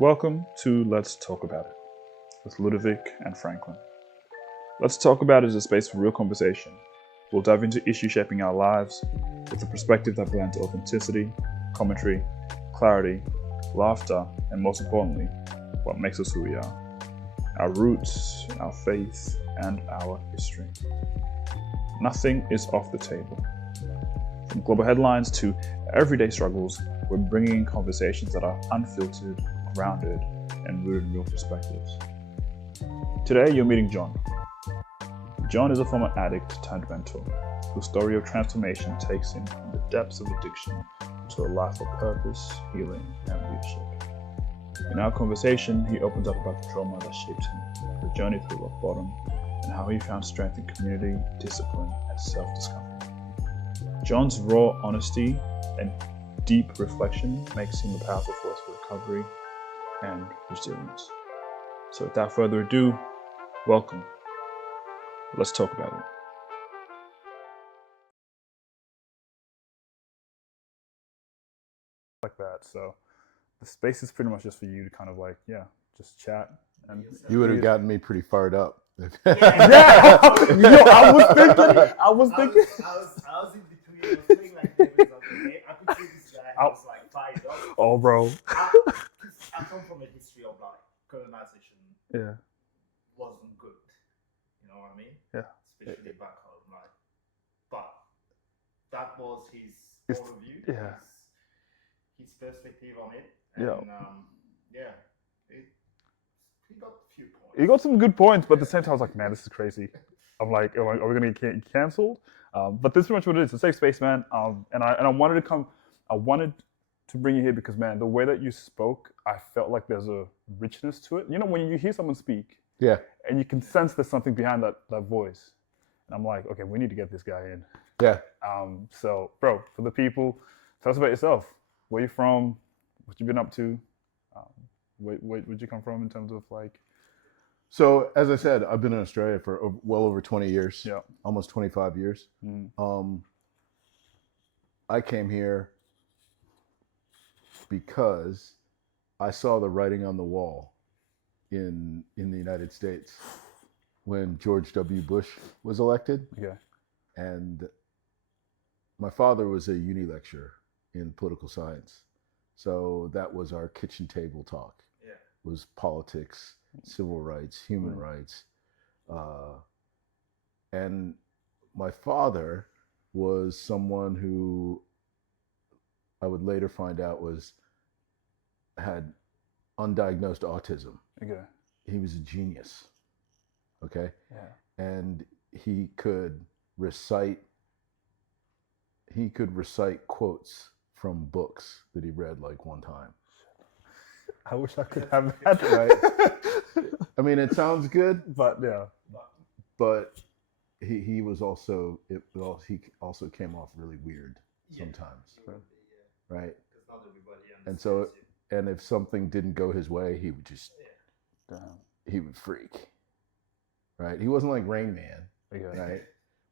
Welcome to Let's Talk About It with Ludovic and Franklin. Let's Talk About It is a space for real conversation. We'll dive into issues shaping our lives with a perspective that blends authenticity, commentary, clarity, laughter, and most importantly, what makes us who we are. Our roots, our faith, and our history. Nothing is off the table. From global headlines to everyday struggles, we're bringing in conversations that are unfiltered, grounded, and rooted in real perspectives. Today, you're meeting John. John is a former addict turned mentor, whose story of transformation takes him from the depths of addiction to a life of purpose, healing, and leadership. In our conversation, he opens up about the trauma that shaped him, the journey through rock bottom, and how he found strength in community, discipline, and self-discovery. John's raw honesty and deep reflection makes him a powerful force for recovery and resilience. So without further ado, welcome. Let's talk about it. Like that. So the space is pretty much just for you to kind of just chat. And you would have gotten me pretty fired up. Yeah, I was thinking. I was in between. I was playing like devil's advocate. I could see this guy. I was like fired up. Oh, bro. I come from a history of like colonization. Yeah. Wasn't good. You know what I mean? Yeah. Especially back home, like. But that was his overview. Yeah. His perspective on it. Yeah. And he got a few points. He got some good points, but at the same time, I was like, man, this is crazy. I'm like, are we going to get canceled? But this is pretty much what it is. It's a safe space, man. And I wanted to come. I wanted to bring you here because, man, the way that you spoke, I felt like there's a richness to it. You know, when you hear someone speak, yeah, and you can sense there's something behind that voice. And I'm like, okay, we need to get this guy in. Yeah. So, bro, for the people, tell us about yourself. Where you from? What you been up to? Where'd you come from in terms of like? So as I said, I've been in Australia for well over 20 years. Yeah. Almost 25 years. I came here because I saw the writing on the wall in the United States when George W. Bush was elected. Yeah. And my father was a uni lecturer in political science. So that was our kitchen table talk. Yeah. Was politics, civil rights, human rights. And my father was someone who I would later find out had undiagnosed autism. Okay. He was a genius. Okay. Yeah. And he could recite quotes from books that he read like one time. I wish I could have that. Right. I mean, it sounds good, but yeah. But he was also he also came off really weird sometimes. Yeah. Right. Because not everybody understands. And so, and if something didn't go his way, he would just he would freak. Right. He wasn't like Rain Man. Okay. Right.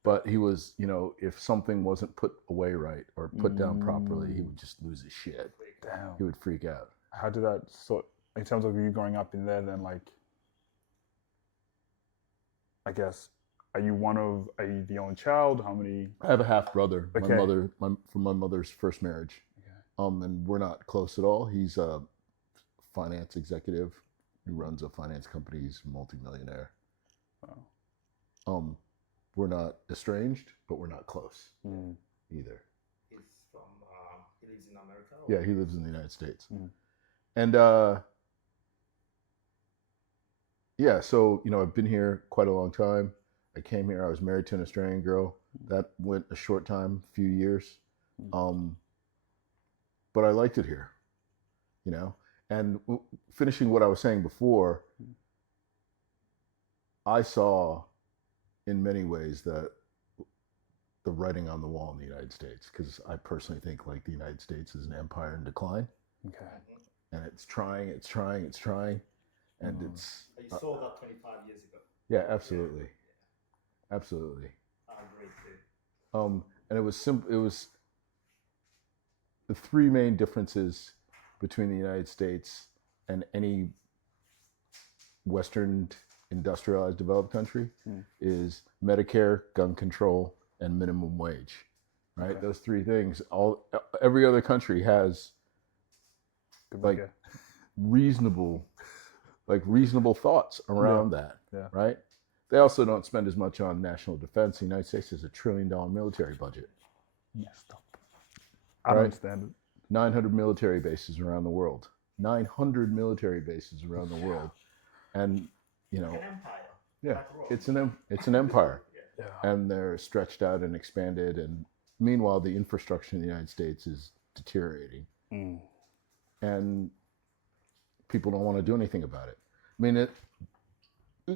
But he was, if something wasn't put away right or put down properly, he would just lose his shit. Damn. He would freak out. How did that sort, in terms of you growing up in there, then like, I guess, are you the only child? How many? I have a half brother. Okay. From my mother's first marriage. Okay. And we're not close at all. He's a finance executive. He runs a finance company. He's a multimillionaire. Wow. We're not estranged, but we're not close either. He's from, he lives in America? Yeah, he lives in the United States. And yeah, so, I've been here quite a long time. I came here, I was married to an Australian girl. That went a short time, few years. But I liked it here, And finishing what I was saying before, I saw in many ways that the writing on the wall in the United States, because I personally think like the United States is an empire in decline. Okay. And it's trying, and it's. You saw that 25 years ago. Yeah, absolutely, absolutely. I agree too. And it was simple. It was the three main differences between the United States and any Western industrialized developed country is Medicare, gun control, and minimum wage. Right, Okay. those three things. Every other country has Good like idea. reasonable thoughts around that. Yeah. Right. They also don't spend as much on national defense. The United States has $1 trillion military budget. Messed up. I don't Right. understand it. 900 military bases around the world. 900 military bases around the world, and you know, An empire. yeah, That's wrong. it's an empire, Yeah. Yeah. and they're stretched out and expanded. And meanwhile, the infrastructure in the United States is deteriorating, and people don't want to do anything about it. I mean, it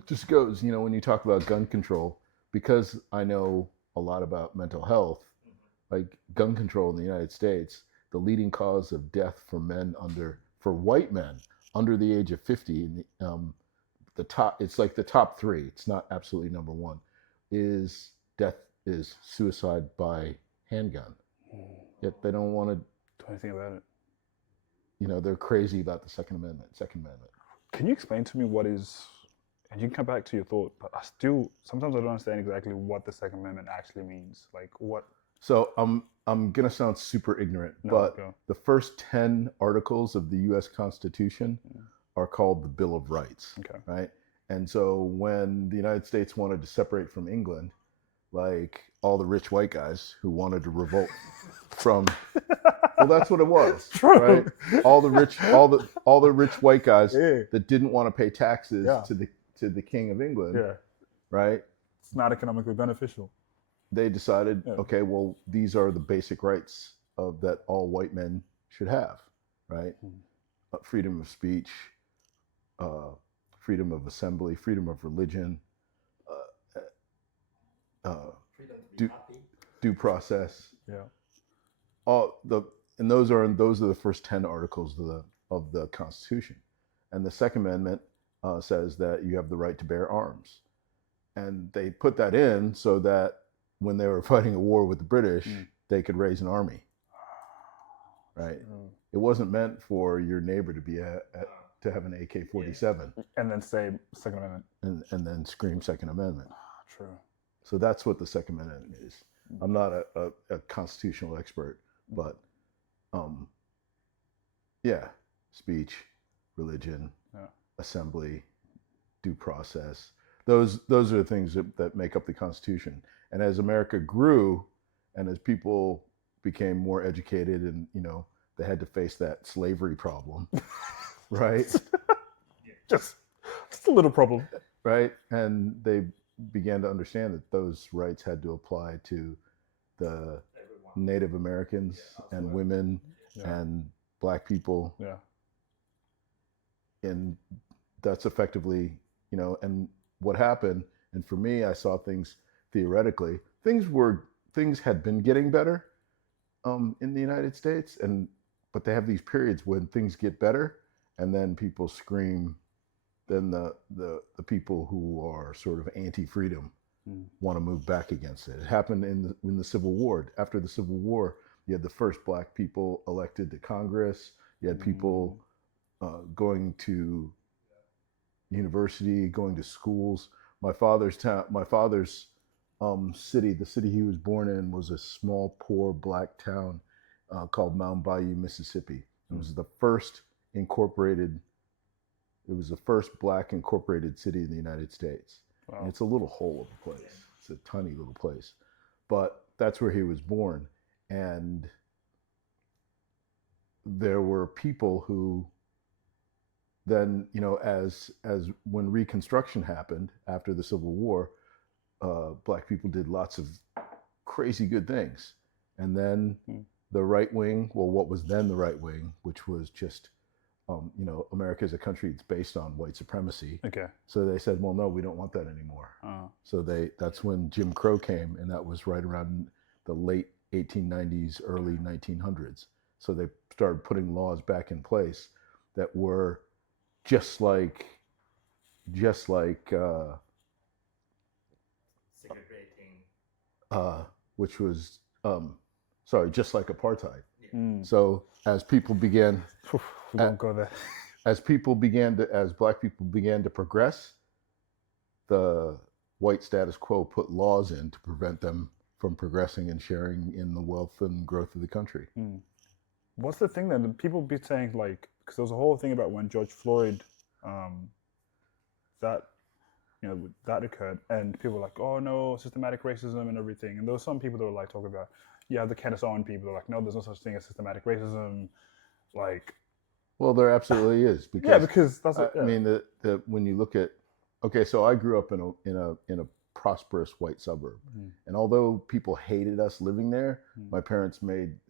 just goes, you know, when you talk about gun control, because I know a lot about mental health, like gun control in the United States, the leading cause of death for white men under the age of 50, the top, it's like the top three, it's not absolutely number one, is suicide by handgun. Yet they don't want to Do anything about it. You know, they're crazy about the Second Amendment. Can you explain to me what is, and you can come back to your thought, but sometimes I don't understand exactly what the Second Amendment actually means. Like what? So I'm gonna sound super ignorant, but go. the first 10 articles of the U.S. Constitution are called the Bill of Rights. Okay. Right? And so when the United States wanted to separate from England, like all the rich white guys who wanted to revolt from, well, that's what it was. True. Right? All the rich white guys Yeah. that didn't want to pay taxes Yeah. to the King of England. Yeah. Right? It's not economically beneficial. They decided, Yeah. okay, well, these are the basic rights that all white men should have, right? Freedom of speech, freedom of assembly, freedom of religion, Freedom to be happy. due process. Yeah. And those are the first 10 articles of the Constitution. And the Second Amendment says that you have the right to bear arms. And they put that in so that when they were fighting a war with the British, they could raise an army. Right? It wasn't meant for your neighbor to have an AK-47 And then say Second Amendment. and then scream Second Amendment. True. So that's what the Second Amendment is. I'm not a constitutional expert, but yeah, speech, religion, assembly, due process. Those are the things that make up the Constitution. And as America grew, and as people became more educated, and you know, they had to face that slavery problem, right? Just a little problem. Right, and they began to understand that those rights had to apply to the Native Americans and women and Black people. Yeah. And that's effectively, you know, and what happened, and for me, I saw things theoretically. Things had been getting better in the United States, but they have these periods when things get better, and then people scream. Then the people who are sort of anti-freedom want to move back against it. It happened in the Civil War. After the Civil War, you had the first Black people elected to Congress. You had people going to university, going to schools. My father's city, the city he was born in, was a small, poor Black town called Mound Bayou, Mississippi. It was the first Black incorporated city in the United States. Wow. And it's a little hole of a place. It's a tiny little place. But that's where he was born. And there were people who then, you know, as when Reconstruction happened after the Civil War, Black people did lots of crazy good things. And then the right wing, well, what was then the right wing, which was just, you know, America is a country that's based on white supremacy. Okay. So they said, well, no, we don't want that anymore. So that's when Jim Crow came, and that was right around the late 1890s, early 1900s. So they started putting laws back in place that were just like Segregating. which was just like apartheid. Yeah. So as people began, We won't go there. as black people began to progress, the white status quo put laws in to prevent them from progressing and sharing in the wealth and growth of the country. What's the thing then? People be saying like, because there was a whole thing about when George Floyd, that that occurred, and people were like, oh no, systematic racism and everything. And there were some people that were like talking about, the Kennesaw people are like, no, there's no such thing as systematic racism. Like, well, there absolutely is, because because that's I mean, the when you look at, okay, so I grew up in a prosperous white suburb, and although people hated us living there, my parents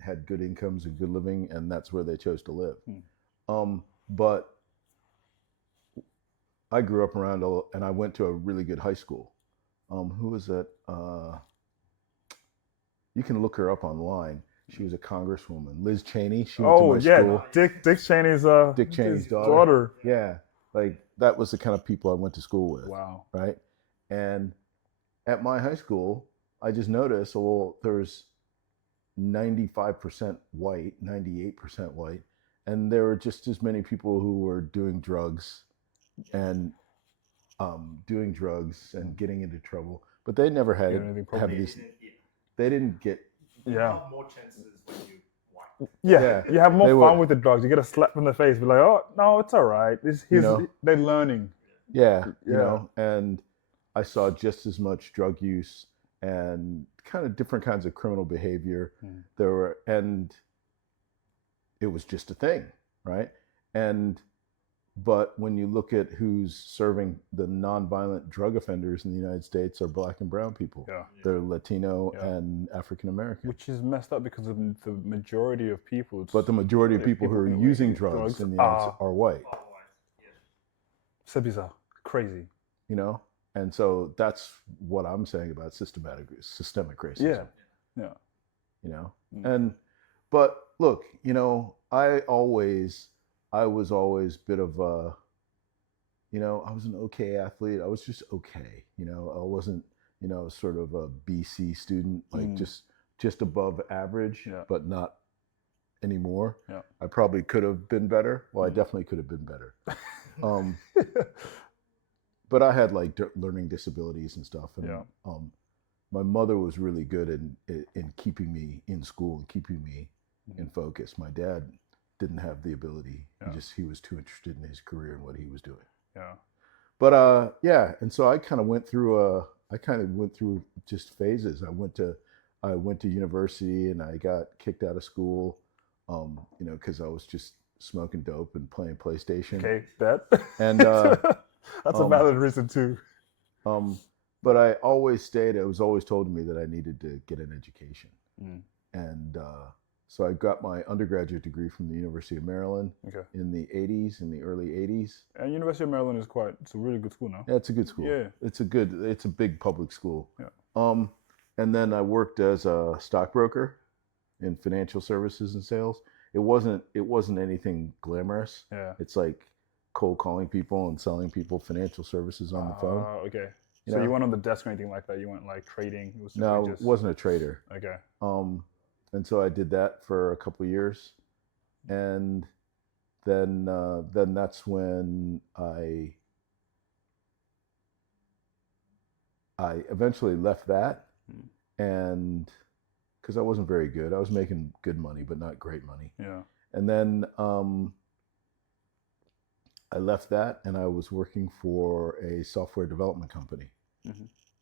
had good incomes and good living, and that's where they chose to live. But I grew up around, and I went to a really good high school. Who was that? You can look her up online. She was a congresswoman, Liz Cheney. She went to my school. Dick Cheney's Dick Cheney's his daughter. Yeah, like that was the kind of people I went to school with. Wow. Right. And at my high school, I just noticed, well, there's 95% white, 98% white, and there were just as many people who were doing drugs and getting into trouble, but they never had these. They didn't get. You have more chances when you white. Yeah, you have more fun with the drugs. You get a slap in the face, be like, oh no, it's all right. They're learning. Yeah, you know, and I saw just as much drug use and kind of different kinds of criminal behavior. And it was just a thing, right? But when you look at who's serving the nonviolent drug offenders in the United States are black and brown people. They're Latino and African American. Which is messed up because of the majority of people. But the majority of people who are using drugs in the United States are white. C'est bizarre. Crazy. You know? And so that's what I'm saying about systemic racism. Yeah. You know? But look, you know, I was always a bit of a, you know, I was an okay athlete. I was just okay. You know, I wasn't, you know, sort of a BC student, like just above average, but not anymore. I probably could have been better. Well, I definitely could have been better. But I had like learning disabilities and stuff. And my mother was really good in keeping me in school and keeping me in focus. My dad didn't have the ability. He was too interested in his career and what he was doing. But and so I kind of went through just phases. I went to university and I got kicked out of school, you know, because I was just smoking dope and playing PlayStation. Okay, bet. And that's a valid reason too. But I always stayed. It was always told to me that I needed to get an education, and so I got my undergraduate degree from the University of Maryland in the early 80s. And University of Maryland it's a really good school now. Yeah, it's a good school. Yeah. It's a big public school. Yeah. And then I worked as a stockbroker in financial services and sales. It wasn't anything glamorous. Yeah. It's like cold calling people and selling people financial services on the phone. Okay. So you weren't on the desk or anything like that? You weren't like trading? It wasn't a trader. Okay. And so I did that for a couple of years, and then that's when I eventually left that, and because I wasn't very good, I was making good money but not great money. Yeah. And then I left that, and I was working for a software development company,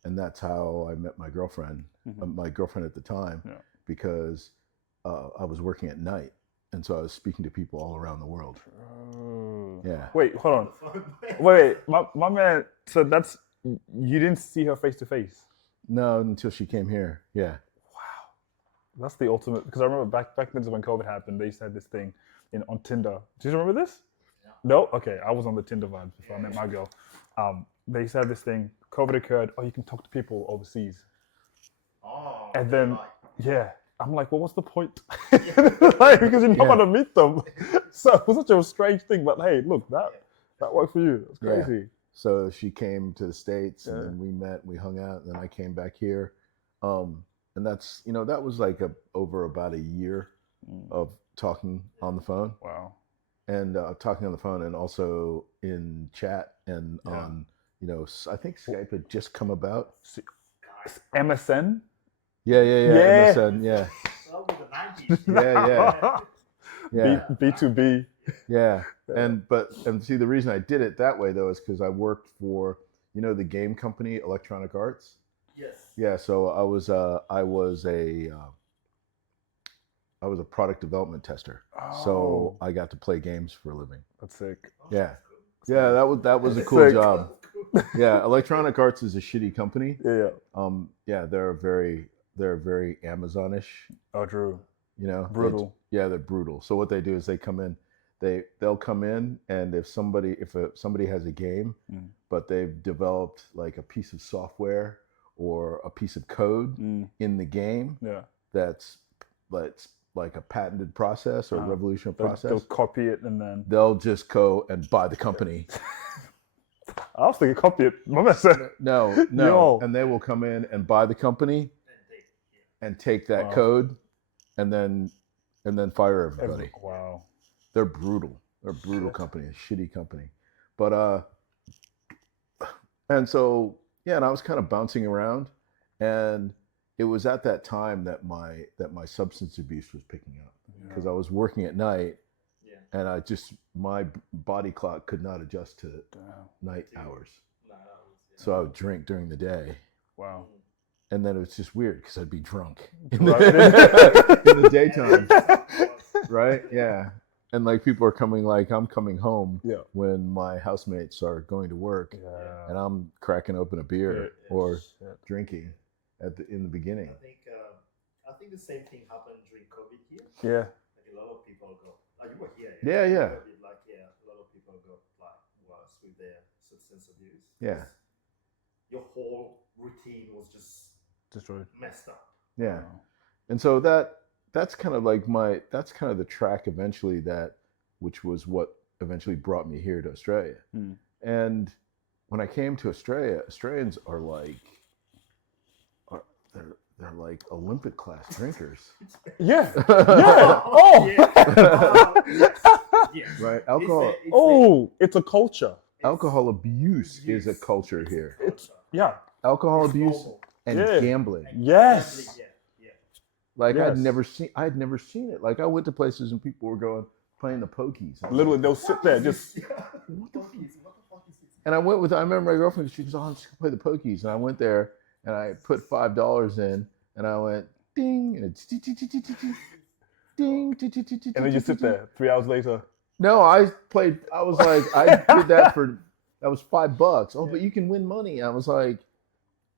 and that's how I met my girlfriend. My girlfriend at the time. Yeah. Because I was working at night, and so I was speaking to people all around the world. Yeah. Wait, hold on. Wait, my man. So you didn't see her face to face? No, until she came here. Yeah. Wow, that's the ultimate. Because I remember back then when COVID happened, they used to have this thing on Tinder. Do you remember this? Yeah. No. Okay, I was on the Tinder vibes before I met my girl. They used to have this thing. COVID occurred. Oh, you can talk to people overseas. Oh. And then. Yeah, I'm like, well, what's the point? Like, because you're not gonna meet them. So it was such a strange thing. But hey, look, that worked for you. That's crazy. Yeah. So she came to the States, and then we met, we hung out, and then I came back here, and that's that was like over about a year of talking on the phone. Wow. and talking on the phone, and also in chat, and Yeah. on, I think Skype had just come about. MSN. Yeah, Yeah. MSN, yeah, Well, with the 90s. yeah. Yeah. B2B. Yeah, and see, the reason I did it that way though is because I worked for, the game company Electronic Arts. Yes. Yeah, so I was a product development tester. So I got to play games for a living. That's sick. Yeah, yeah, that was a That's cool sick. job. Yeah, Electronic Arts is a shitty company. Yeah. Yeah, they're very Amazonish. Oh, true. Brutal. They're brutal. So what they do is they come in, they'll come in, and if somebody has a game, but they've developed like a piece of software or a piece of code in the game, that's like a patented process or revolutionary process, they'll copy it and then they'll just go and buy the company. I was thinking copy it. Mama said no, Yo. And they will come in and buy the company and take that code and then fire everybody. Wow. They're brutal. They're a brutal company, a shitty company. But and so and I was kind of bouncing around, and it was at that time that my substance abuse was picking up, because I was working at night, and my body clock could not adjust to night hours. So I would drink during the day. Wow. And then it was just weird because I'd be drunk in the daytime, right? Yeah. And like people are coming, like I'm coming home when my housemates are going to work, and I'm cracking open a beer or drinking in the beginning. I think the same thing happened during COVID here. Yeah. Like a lot of people go. Like you were here. Yeah. COVID, a lot of people go worse with their substance abuse. Yeah. Your whole routine was just destroyed, messed up. Yeah. And so that's kind of the track eventually, which was what eventually brought me here to Australia. And when I came to Australia, Australians are like, they're like Olympic class drinkers. Yeah. Oh. Right. Alcohol. It's a culture. Alcohol abuse is a culture here. Alcohol abuse normal. and gambling. Yes. Like I'd never seen it. Like I went to places and people were playing the pokies. Literally, they'll sit there just. What the fuck is this? And I remember my girlfriend, she goes, "Oh, I'm just gonna play the pokies." And I went there and I put $5 in, and I went ding, and it's ding, And then you sit there 3 hours later. No, I was like, I did that that was $5. Oh, but you can win money. I was like,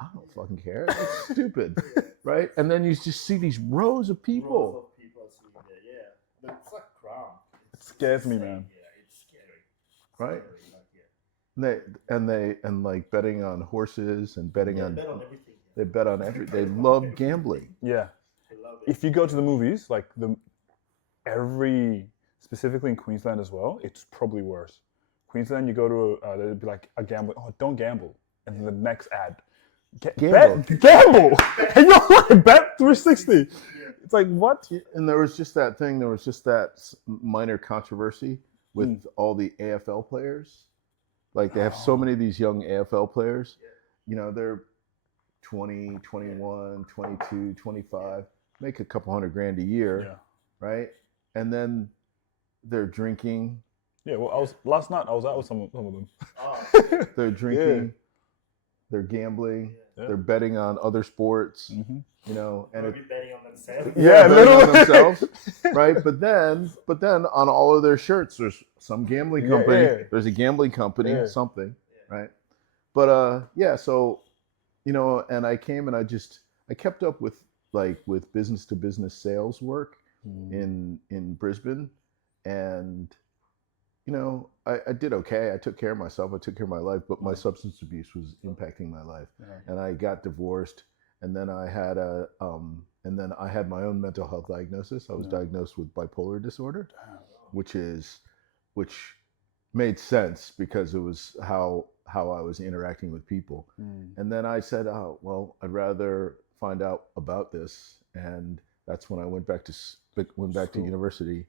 I don't fucking care. That's stupid, right? And then you just see these rows of people. Rows of people sitting there, But it's like crowd. It scares me, man. Yeah, it's scary. Right? And like betting on horses and betting on. Bet on everything. They bet on everything. They love gambling. Yeah. They love it. If you go to the movies, like specifically in Queensland as well, it's probably worse. Queensland, you go to there'd be like a gambling. Oh, don't gamble, and then the next ad. Gamble. Gamble. And you're like, bet 360. It's like, what? And there was just that thing. There was just that minor controversy with all the AFL players. Like they have so many of these young AFL players. They're 20, 21, 22, 25, make a couple $100,000 a year, right? And then they're drinking. Yeah, well, last night I was out with some of them. They're drinking, they're gambling, they're betting on other sports, and Maybe betting on themselves. betting on themselves, right? But then on all of their shirts, there's some gambling company. Yeah. There's a gambling company, something, right? But so, and I came and I kept up with business to business sales work in Brisbane, and I did okay. I took care of myself. I took care of my life, but my substance abuse was impacting my life, and I got divorced. And then I had my own mental health diagnosis. I was diagnosed with bipolar disorder, which made sense because it was how I was interacting with people. And then I said, oh, well, I'd rather find out about this. And that's when I went back to university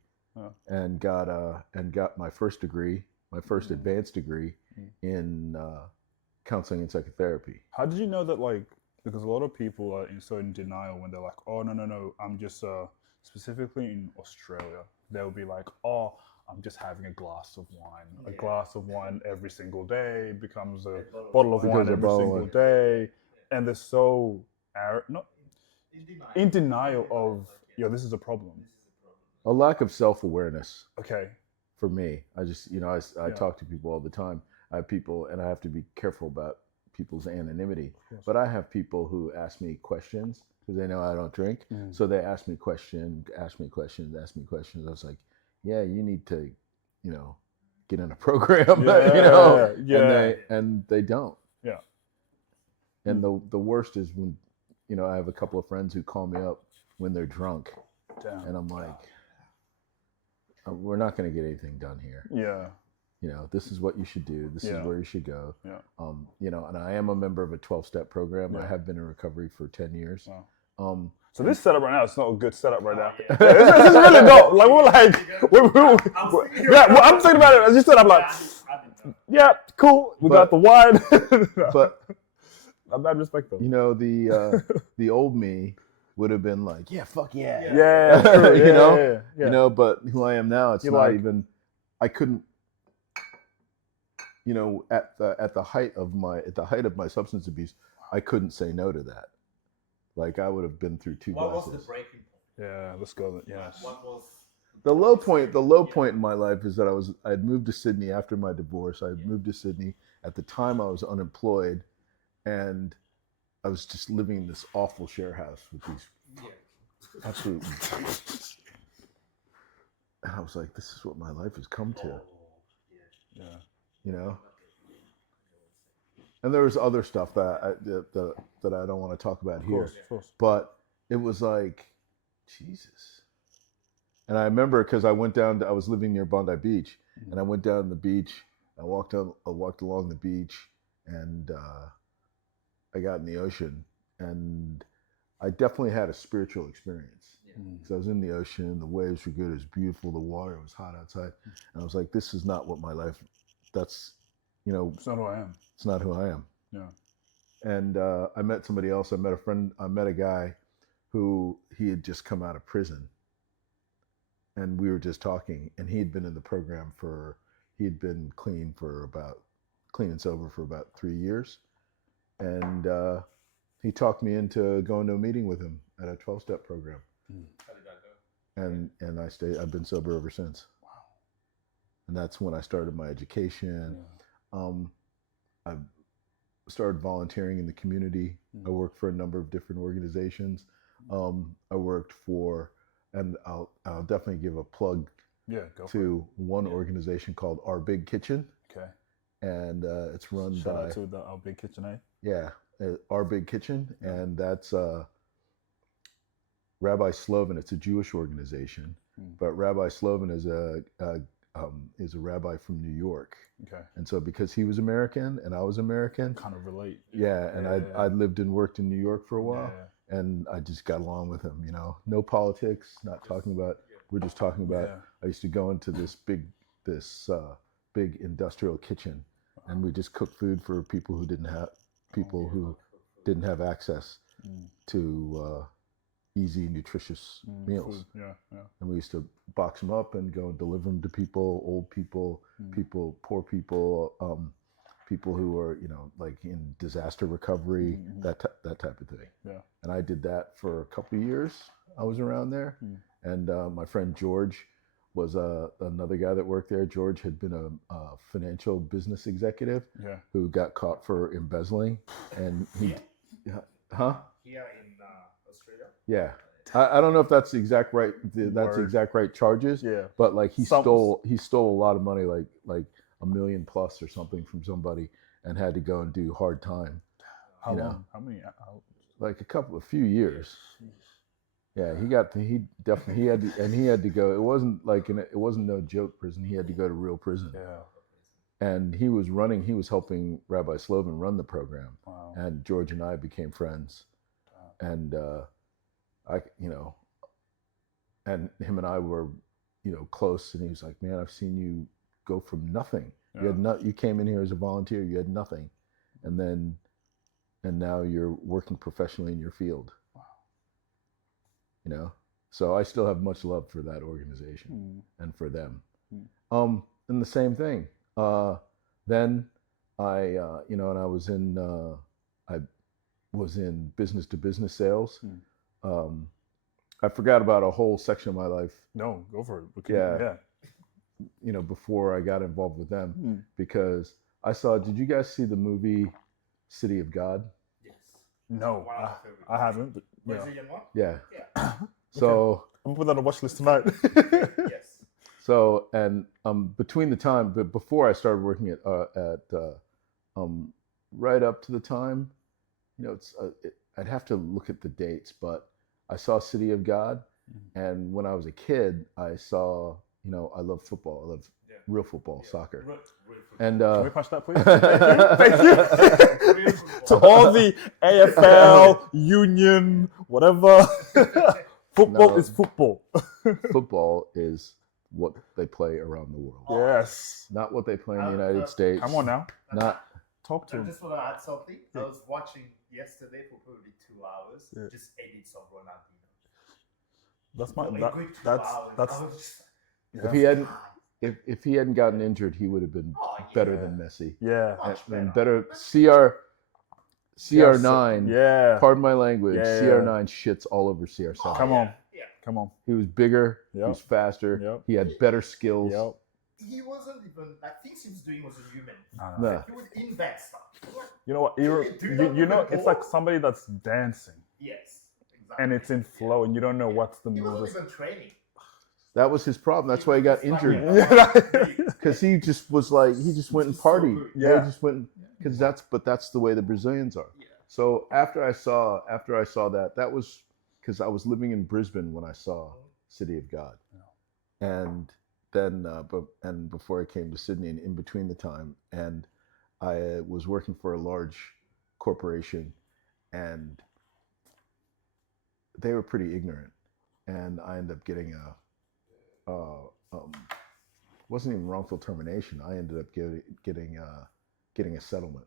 and got my first degree, my first advanced degree in counseling and psychotherapy. How did you know that, like, because a lot of people are so in denial when they're like, oh, no, I'm just, specifically in Australia, they'll be like, oh, I'm just having a glass of wine. A glass of wine every single day becomes a bottle of wine every single day. And they're so not in denial of, this is a problem. A lack of self-awareness. Okay. For me, I just, I talk to people all the time. I have people, and I have to be careful about people's anonymity. But I have people who ask me questions because they know I don't drink. So they ask me questions. I was like, yeah, you need to, get in a program, and they don't. Yeah. And the worst is when, I have a couple of friends who call me up when they're drunk. Damn. And I'm like, we're not going to get anything done here. Yeah. This is what you should do. This is where you should go. Yeah. And I am a member of a 12-step program. I have been in recovery for 10 years. Wow. So this setup right now, it's not a good setup right now. This is really not. Like, I'm thinking about it. As you said, I'm like, yeah, cool. We got the wine. But I'm not respect though. The old me would have been like, yeah, fuck yeah. Yeah. True. But who I am now, it's not like, even, I couldn't, at the height of my substance abuse, I couldn't say no to that. Like, I would have been through two glasses. What was the breaking point? Yeah, let's go. Yeah. What was the low point? The low point in my life is that I had moved to Sydney after my divorce. I had moved to Sydney. At the time, I was unemployed, and I was just living in this awful share house with these absolute. And I was like, "This is what my life has come to." Yeah. And there was other stuff that I don't want to talk about here. Of course. But it was like, Jesus. And I remember because I was living near Bondi Beach, and I went down the beach. I walked along the beach, and I got in the ocean, and I definitely had a spiritual experience. Because I was in the ocean, the waves were good, it was beautiful, the water was hot outside, and I was like, this is not what my life. That's, it's not who I am. It's not who I am. Yeah. And I met somebody else. I met a guy who he had just come out of prison. And we were just talking, and he had been in the program he had been clean and sober for about 3 years. And he talked me into going to a meeting with him at a 12-step program. How did that go? And I've been sober ever since. Wow. And that's when I started my education. Yeah. I started volunteering in the community. I worked for a number of different organizations. I worked for, and I'll definitely give a plug to one organization called Our Big Kitchen. Okay. And it's run Shout by out to Our Big Kitchen, eh? Yeah, Our Big Kitchen, and that's Rabbi Slovin. It's a Jewish organization, but Rabbi Slovin is a rabbi from New York. Okay. And so because he was American and I was American, kind of relate. Yeah, and I lived and worked in New York for a while, and I just got along with him. No politics, not talking about. We're just talking about. I used to go into this big industrial kitchen, and we just cooked food for people who didn't have access to easy, nutritious meals. Food. Yeah. And we used to box them up and go and deliver them to people, old people, poor people, people who are, like in disaster recovery, that type of thing. Yeah. And I did that for a couple of years. I was around there. And my friend George was another guy that worked there. George had been a financial business executive who got caught for embezzling. And he, Here in Australia? Yeah. I don't know if that's the exact right charges. Yeah. But like he stole a lot of money, like $1 million plus or something from somebody, and had to go and do hard time. How long? How many? Like a few years. Yeah, he had to go. It wasn't no joke prison. He had to go to real prison. Yeah. And he was helping Rabbi Slovin run the program. Wow. And George and I became friends. Wow. And and him and I were, close, and he was like, "Man, I've seen you go from nothing. Yeah. You came in here as a volunteer. You had nothing, and now you're working professionally in your field." Wow. So I still have much love for that organization and for them. And the same thing. Then I and I was in business to business sales. I forgot about a whole section of my life. No, go for it. Yeah. Before I got involved with them, because did you guys see the movie City of God? Yes. No, I haven't. But Brazilian one? Yeah. So I'm gonna put that on the watch list tonight. Yes. So, and between the time, but before I started working at right up to the time, I'd have to look at the dates, but I saw City of God, and when I was a kid, I saw, I love football. I love real football, soccer. Real And Can we punch that, please? Thank you. To all the AFL, Union, whatever. Football is football. Football is what they play around the world. Yes. Not what they play in the United States. Come on now. Not. Talk to I him. just want to add something. I was watching yesterday for probably 2 hours, just edits of Ronaldinho. That's my. Probably That, good 2 that's. hours. That's. I was just, If he hadn't, if he hadn't gotten injured, he would have been better than Messi. Yeah. much And better. better. CR9. Yeah. Pardon my language. Yeah. CR9 shits all over CR7. Come on. Yeah. Come on. He was bigger. Yep. He was faster. Yep. He had better skills. Yep. He wasn't even, things he was doing was inhuman. No. He would invent stuff. You know what? It's like somebody that's dancing Yes, exactly. and it's in flow and you don't know what's the He move. wasn't even training. That was his problem. That's why he got injured. Yeah. Because he just was like, he just went and partied. Yeah. He just went, because that's the way the Brazilians are. Yeah. So after I saw that was because I was living in Brisbane when I saw City of God, and then and before I came to Sydney, and in between the time, and I was working for a large corporation, and they were pretty ignorant, and I ended up getting wasn't even wrongful termination. I ended up getting a settlement.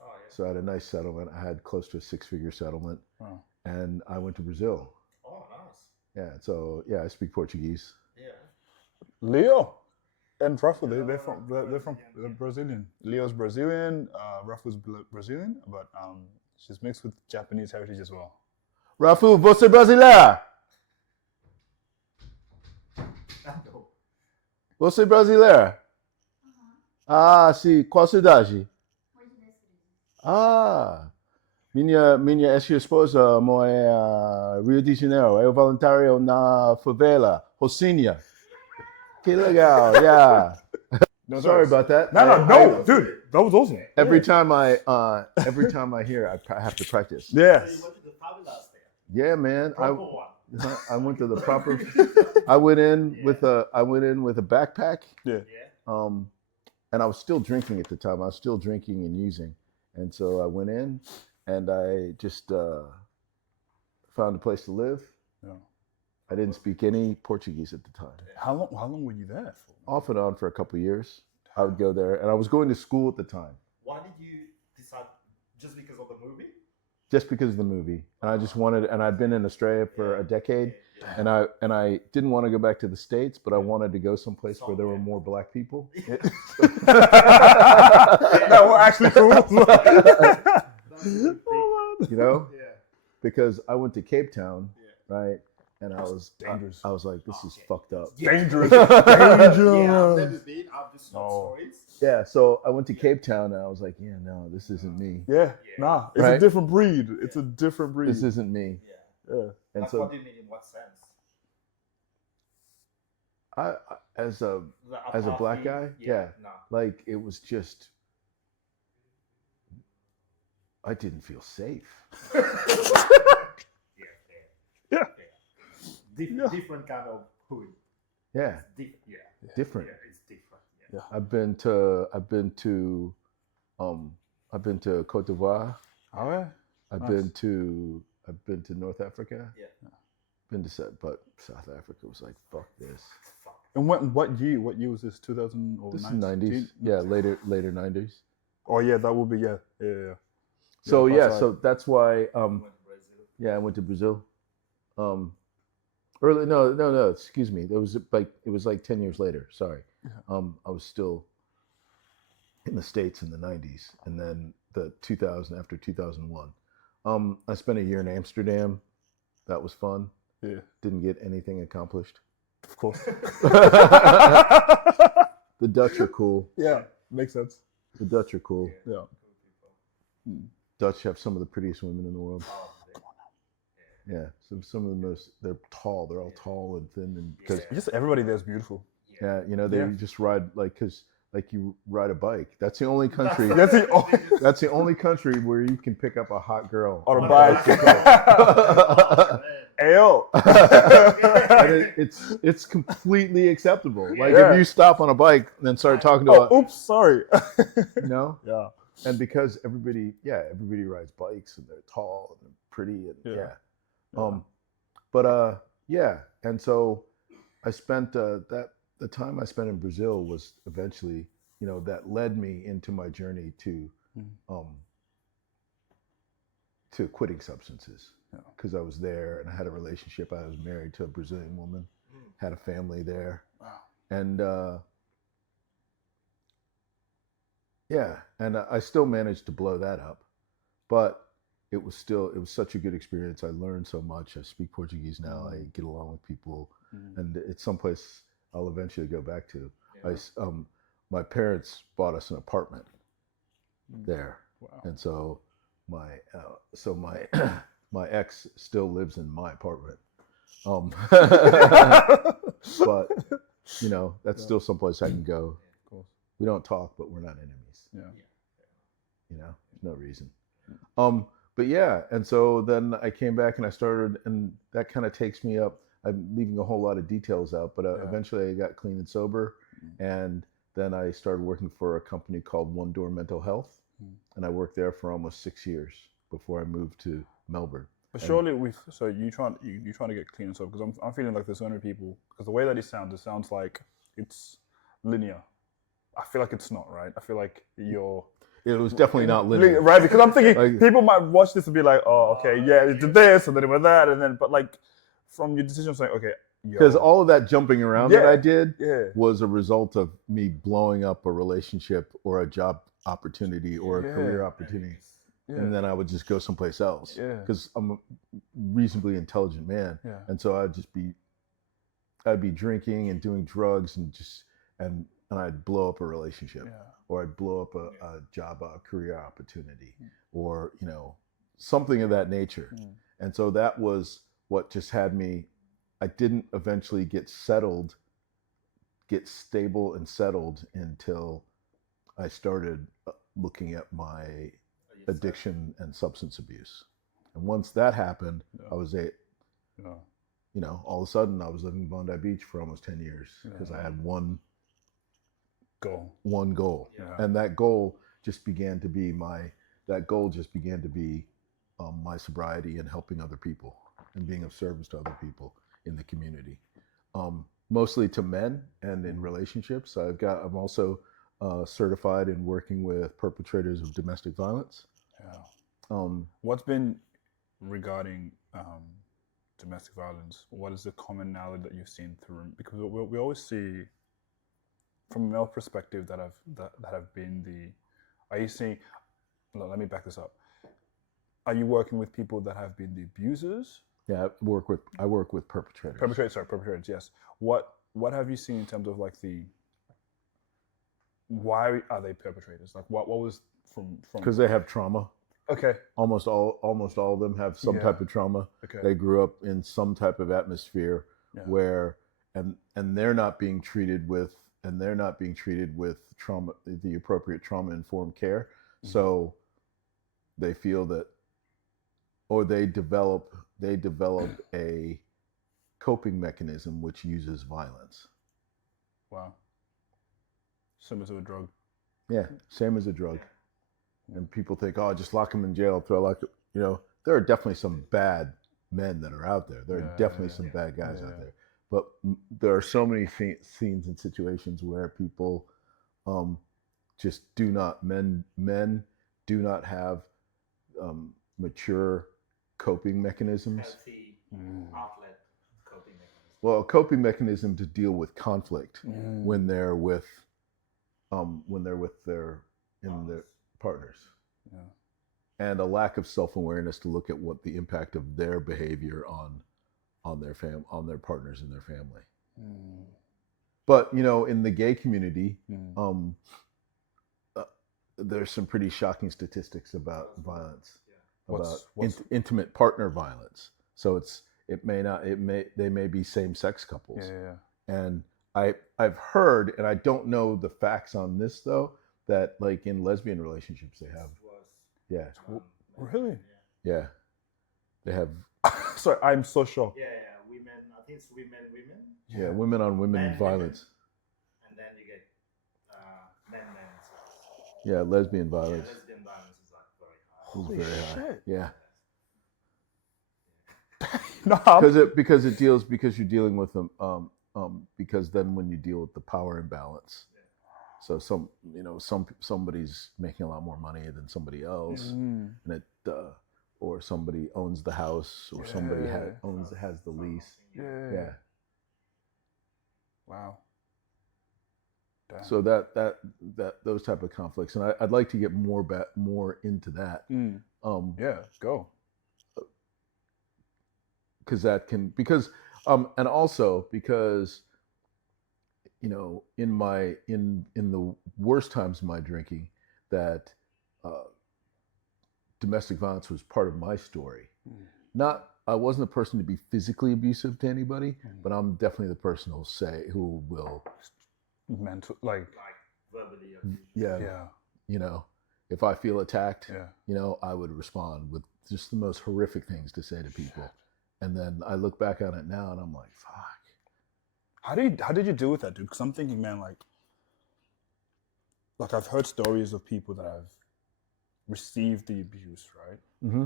Oh, yeah. So I had a nice settlement. I had close to a 6-figure settlement, Wow. and I went to Brazil. Oh, nice. Yeah, so I speak Portuguese. Yeah. Leo and Rafa, they're Brazilian. Leo's Brazilian, Rafa's Brazilian, but she's mixed with Japanese heritage as well. Rafu, você brasileira? No. Você brasileira? Ah, sim. Qual cidade? Ah, minha ex-esposa mora em Rio de Janeiro. Eu voluntário na favela, Rocinha. Que legal, yeah. No, Sorry about that. No, dude, that was awesome. Every time I hear, I have to practice. So Yes. you went to the favelas there. Yeah, man. Proper one. I went to the proper. I went in with a backpack. Yeah. Yeah. And I was still drinking at the time. I was still drinking and using, and so I went in, and I just found a place to live. Yeah. I didn't speak any Portuguese at the time. How long were you there for? Off and on for a couple of years. I would go there, and I was going to school at the time. Why did you decide? Just because of the movie? Just because of the movie, and I just wanted, and I'd been in Australia for a decade, and I didn't want to go back to the States, but I wanted to go someplace where there were more black people. That were actually cool. You know, Yeah. because I went to Cape Town, right, and I was dangerous. I was like, this is fucked up. Dangerous. Yeah, I've Dangerous. never been. I've just heard stories. Yeah, so I went to Cape Town, and I was like, yeah, no, this isn't me. Yeah. Nah, it's a Right? different breed. It's a different breed. This isn't me. Yeah. Yeah. And Like, so what do you mean? In what sense? I as a black apartheid? guy, yeah. No. like it was just, I didn't feel safe. Yeah. Different kind of hood. Yeah, Yeah. different. Yeah, it's different. Yeah. I've been to Cote d'Ivoire. All right. I've Nice. been to North Africa. Yeah. But South Africa was like, fuck this. Fuck And what year? What year was this? 2000 or This is 19? 90s. Yeah, later 90s. Oh yeah, that would be yeah. So Yeah, yeah, that's so right. that's why Went to Brazil. yeah, I went to Brazil. Early no, excuse me. It was like 10 years later. Sorry. I was still in the States in the 90s, and then the 2000 after 2001. I spent a year in Amsterdam. That was fun. Yeah, Didn't get anything accomplished. of course. The Dutch are cool. Yeah, makes sense. The Dutch are cool. Yeah. Cool people. Dutch have some of the prettiest women in the world. Oh, Yeah, some of the most. They're tall. They're all tall and thin, and because Just everybody there's beautiful. yeah, you know they Yeah. just ride like you ride a bike. That's the only country. That's the only That's the only country where you can pick up a hot girl on a On a bike. Ayo. And it's completely acceptable. Like Yeah. if you stop on a bike and then start talking to Oh, oops, sorry. you know, Yeah. and because everybody rides bikes and they're tall and pretty and Yeah. yeah, and so I spent the time I spent in Brazil was eventually, you know, that led me into my journey to quitting substances because I was there and I had a relationship. I was married to a Brazilian woman, had a family there, Wow. and and I still managed to blow that up, but it was such a good experience. I learned so much. I speak Portuguese now. I get along with people, and it's someplace I'll eventually go back to. Yeah. My parents bought us an apartment there, Wow. and so my my ex still lives in my apartment. But you know that's still someplace I can go. Of course. We don't talk, but we're not enemies. Yeah. You know, there's no reason. But yeah, and so then I came back and I started, and that kind of takes me up. I'm leaving a whole lot of details out, but eventually I got clean and sober, and then I started working for a company called One Door Mental Health, and I worked there for almost 6 years before I moved to Melbourne. But surely you trying to get clean and sober, because I'm feeling like there's so many people, because the way that it sounds like it's linear. I feel like it's not, right? I feel like you're. It was definitely not linear, Right? Because I'm thinking Like- people might watch this and be like, "Oh, okay, yeah, it did this, and then it went that, and then," but like from your decision, saying, "Okay, because all of that jumping around that I did was a result of me blowing up a relationship or a job opportunity or a career opportunity. And then I would just go someplace else because I'm a reasonably intelligent man. And so I'd be drinking and doing drugs and I'd blow up a relationship or I'd blow up a job, a career opportunity or, you know, something of that nature. And so that was what just had me. I didn't eventually get stable and settled until I started looking at my addiction and substance abuse. And once that happened, I was you know, all of a sudden I was living in Bondi Beach for almost 10 years because I had one goal. And that goal just began to be my sobriety and helping other people and being of service to other people in the community, mostly to men and in relationships. I'm also certified in working with perpetrators of domestic violence. What's been regarding domestic violence? What is the commonality that you've seen through? Because we always see, from a male perspective, that have been the. Are you seeing? No, let me back this up. Are you working with people that have been the abusers? Yeah, I work with perpetrators. Perpetrators. Yes. What have you seen in terms of like the? Why are they perpetrators? Like what was from? Because they have trauma. Okay. Almost all of them have some type of trauma. Okay. They grew up in some type of atmosphere where and they're not being treated with trauma, the appropriate trauma informed care. So they feel that, or they develop a coping mechanism which uses violence. Wow. Similar to a drug. Yeah, same as a drug. And people think, oh, just lock them in jail, there are definitely some bad men that are out there. There are definitely some bad guys out there. but there are so many scenes and situations where people just do not men do not have mature coping mechanisms. Healthy outlet coping mechanism. Well, a coping mechanism to deal with conflict when they're with their partners, and a lack of self-awareness to look at what the impact of their behavior on their partners and their family. But in the gay community, there's some pretty shocking statistics about violence, about intimate partner violence. So they may be same-sex couples. And I've heard, and I don't know the facts on this though, that like in lesbian relationships they have. Really? Yeah. They have. Sorry, I'm so shocked. Women. I think it's women. Yeah, women on women violence. And then you get men. Yeah, lesbian violence. Yeah, lesbian violence is like very high. Very high. Yeah. No, because you're dealing with them because then when you deal with the power imbalance, so somebody's making a lot more money than somebody else, and it or somebody owns the house, or somebody has the lease. Yeah. Wow. Damn. So that those type of conflicts, and I'd like to get more into that. Yeah, go. And also because in the worst times of my drinking, that domestic violence was part of my story. I wasn't a person to be physically abusive to anybody, but I'm definitely the person who will mental, like verbally. If I feel attacked, I would respond with just the most horrific things to say to people. And then I look back on it now and I'm like, fuck. How did you deal with that, dude? Because I'm thinking, man, like I've heard stories of people that have received the abuse, right? Mm-hmm.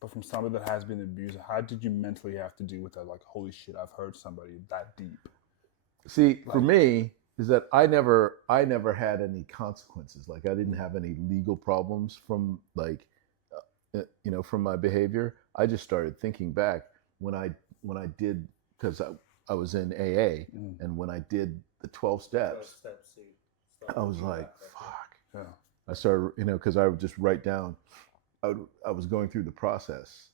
But from somebody that has been abused, how did you mentally have to deal with that? Like, holy shit, I've hurt somebody that deep. See, for me, is that I never had any consequences. Like, I didn't have any legal problems from from my behavior. I just started thinking back when I did, because I was in AA, and when I did the 12 steps, I was like, fuck. Yeah. I started, because I would just write down. I was going through the process,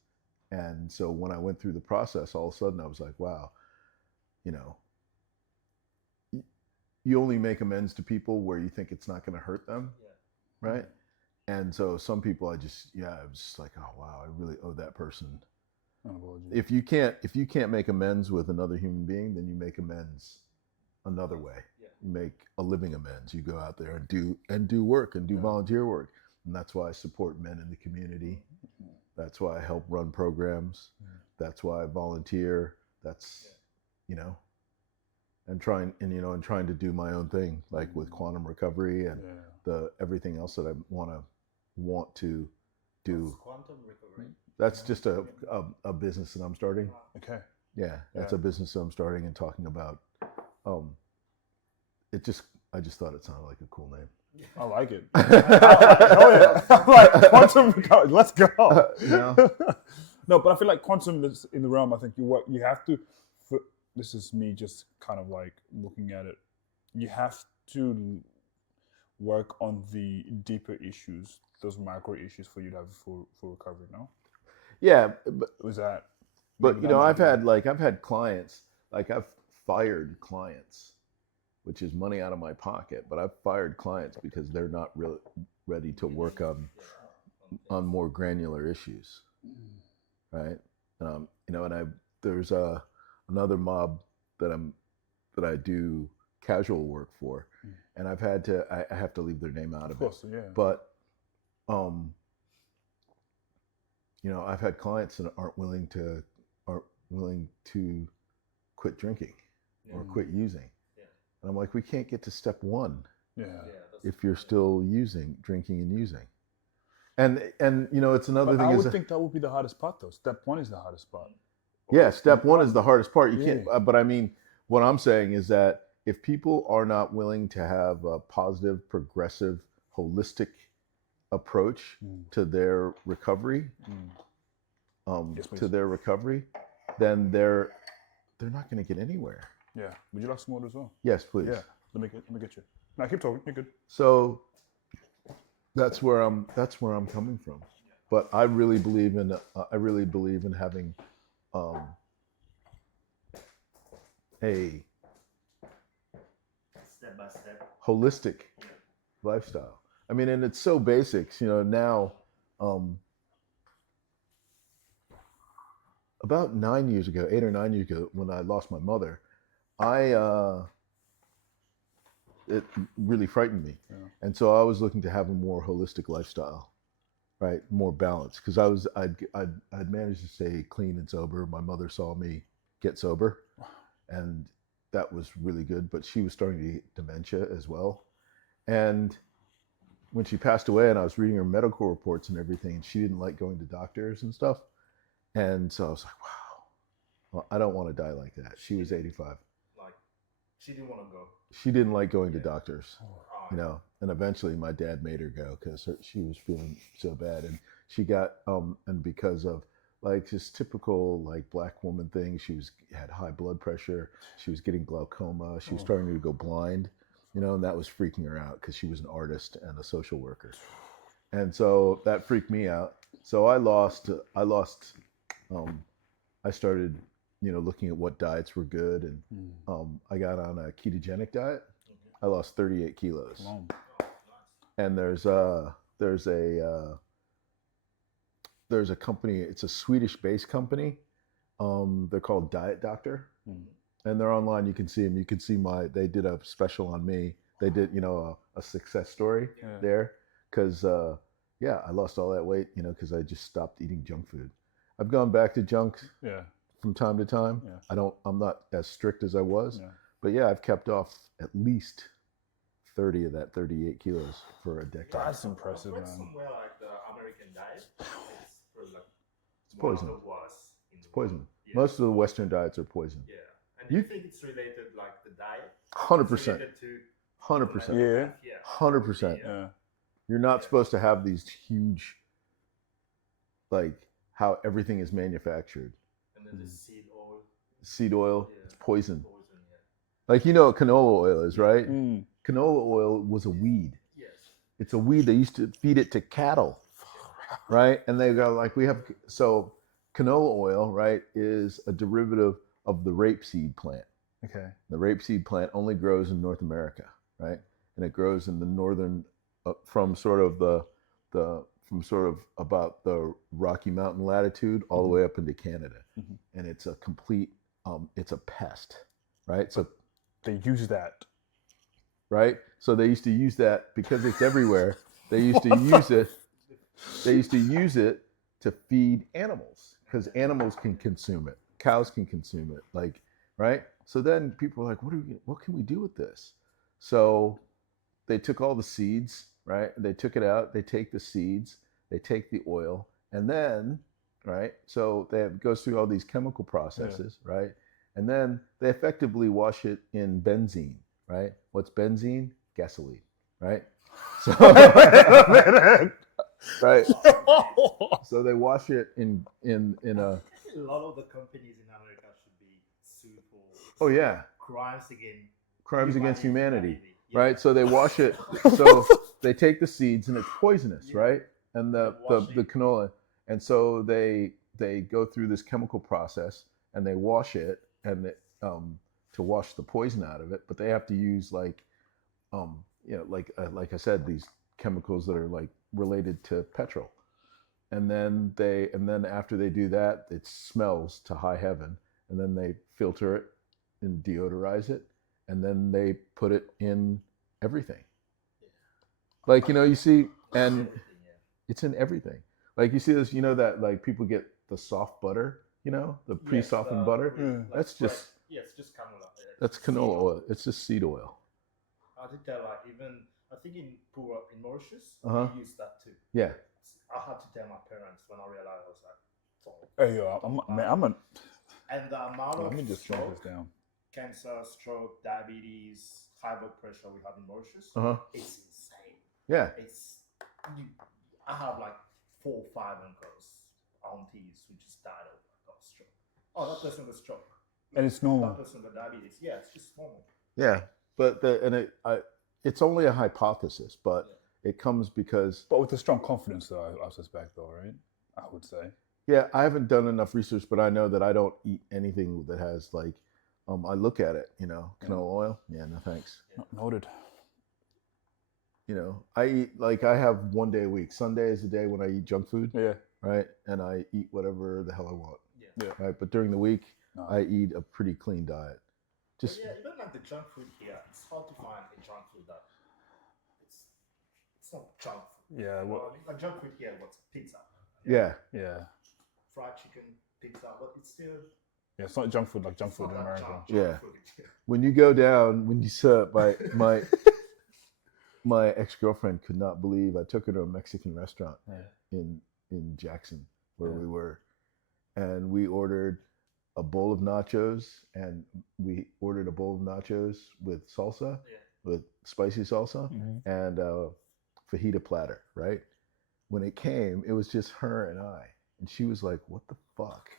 and so when I went through the process, all of a sudden I was like, wow, you only make amends to people where you think it's not going to hurt them, right? And so some people I was just like, oh wow, I really owe that person. If you can't make amends with another human being, then you make amends another way. You make a living amends. You go out there and do work and do volunteer work. And that's why I support men in the community. That's why I help run programs. That's why I volunteer. That's and trying to do my own thing, like with quantum recovery and the everything else that I want to do. What's quantum recovery? That's just a business that I'm starting. Okay. Yeah, that's a business that I'm starting and talking about. I just thought it sounded like a cool name. I like it. I'm like, quantum recovery, let's go. No, but I feel like quantum is in the realm. I think you have to. This is me just kind of like looking at it. You have to work on the deeper issues, those macro issues, for you to have full recovery. No. Yeah, but was that? But I've had clients, like I've fired clients, which is money out of my pocket. But I've fired clients because they're not really ready to work on more granular issues, right? There's another mob that I do casual work for, and I have to leave their name out of course, it. Yeah. But I've had clients that aren't willing to quit drinking or quit using. And I'm like, we can't get to step one if you're still drinking and using. And it's another thing. I would think that would be the hardest part, though. Step one is the hardest part. Yeah, step one is the hardest part. You Yeah. can't. But I mean, what I'm saying is that if people are not willing to have a positive, progressive, holistic approach to their recovery, Yes, please. to their recovery, then they're not going to get anywhere. Yeah. Would you like some water as well? Yes, please. Yeah. Let me get you. No, keep talking. You're good. So that's where I'm coming from. But I really believe in having a Step by step. holistic lifestyle. I mean, and it's so basics, now. About 9 years ago, 8 or 9 years ago, when I lost my mother, it really frightened me. Yeah. And so I was looking to have a more holistic lifestyle, right? More balanced. Because I'd managed to stay clean and sober. My mother saw me get sober, and that was really good. But she was starting to get dementia as well. And when she passed away, and I was reading her medical reports and everything, and she didn't like going to doctors and stuff. And so I was like, wow, well, I don't want to die like that. She was 85. Like, she didn't want to go. She didn't like going to doctors, and eventually my dad made her go because she was feeling so bad. And she got, and because of like just typical like black woman thing, had high blood pressure. She was getting glaucoma. She was starting to go blind, and that was freaking her out because she was an artist and a social worker. And so that freaked me out. So I started, looking at what diets were good, and I got on a ketogenic diet. I lost 38 kilos. Wow. And there's a company. It's a Swedish-based company. They're called Diet Doctor, and they're online. You can see them. You can see they did a special on me. They did, a success story there because I lost all that weight, because I just stopped eating junk food. I've gone back to junk from time to time. Yeah. I'm not as strict as I was, but I've kept off at least 30 of that 38 kilos for a decade. That's impressive, man. Somewhere like the American diet, it's poison. It's poison. Yeah. Most of the Western diets are poison. Yeah. And you think it's related, like the diet? 100%. 100%. Yeah. 100%. Yeah. You're not supposed to have these huge, like how everything is manufactured. And then the seed oil. Seed oil, it's poison. Yeah. Like what canola oil is, right? Mm. Canola oil was a weed. Yes. It's a weed. They used to feed it to cattle, right? And they go so canola oil, right, is a derivative of the rapeseed plant. Okay. The rapeseed plant only grows in North America, right? And it grows in the northern, from about the Rocky Mountain latitude all the way up into Canada. And it's a complete, it's a pest, right? So they use that. Right? So they used to use that because it's everywhere. They used to use it. They used to use it to feed animals because animals can consume it. Cows can consume it, right? So then people were like, what can we do with this? So they took all the seeds, right? They took it out. They take the seeds. They take the oil, and then, right? So it goes through all these chemical processes, right? And then they effectively wash it in benzene, right? What's benzene? Gasoline, right? So, right? So they wash it in a. A lot of the companies in America should be sued for. Oh yeah. Crimes against humanity. Right? So they wash it. So they take the seeds and it's poisonous, right? And the canola, and so they go through this chemical process and they wash it and to wash the poison out of it, but they have to use like I said, these chemicals that are like related to petrol, and then after they do that, it smells to high heaven, and then they filter it and deodorize it, and then they put it in everything. Like you see, and it's in everything. Like you see this, that like people get the soft butter, the pre-softened butter. That's just canola. That's canola oil. It's just seed oil. I think that even I think in Mauritius, we use that too. Yeah. I had to tell my parents when I realized I was like, Hey, yo, And the amount Let me of just write this stroke, down. cancer, stroke, diabetes, high blood pressure we have in Mauritius, it's insane. Yeah. I have like 4 or 5 uncles, aunties who just died of stroke. Oh, that person got stroke. And it's That normal. person got diabetes. Yeah, it's just normal. Yeah, but it's only a hypothesis, but it comes because. But with a strong confidence, though, I suspect, though, right? I would say. Yeah, I haven't done enough research, but I know that I don't eat anything that has like. I look at it, canola oil. Yeah, no thanks. Noted. I eat like I have one day a week. Sunday is the day when I eat junk food. Yeah. Right, and I eat whatever the hell I want. Yeah. Right, but during the week, I eat a pretty clean diet. Just even like the junk food here, it's hard to find a junk food that it's not junk food. Yeah. A junk food here, what's pizza? Yeah. Fried chicken, pizza, but it's still. Yeah, it's not junk food like junk food in America. Yeah. When you go down, when you saw my ex-girlfriend could not believe I took her to a Mexican restaurant in Jackson where we were, and we ordered a bowl of nachos, and we ordered a bowl of nachos with salsa, with spicy salsa, and a fajita platter, right? When it came, it was just her and I. And she was like, "What the fuck?"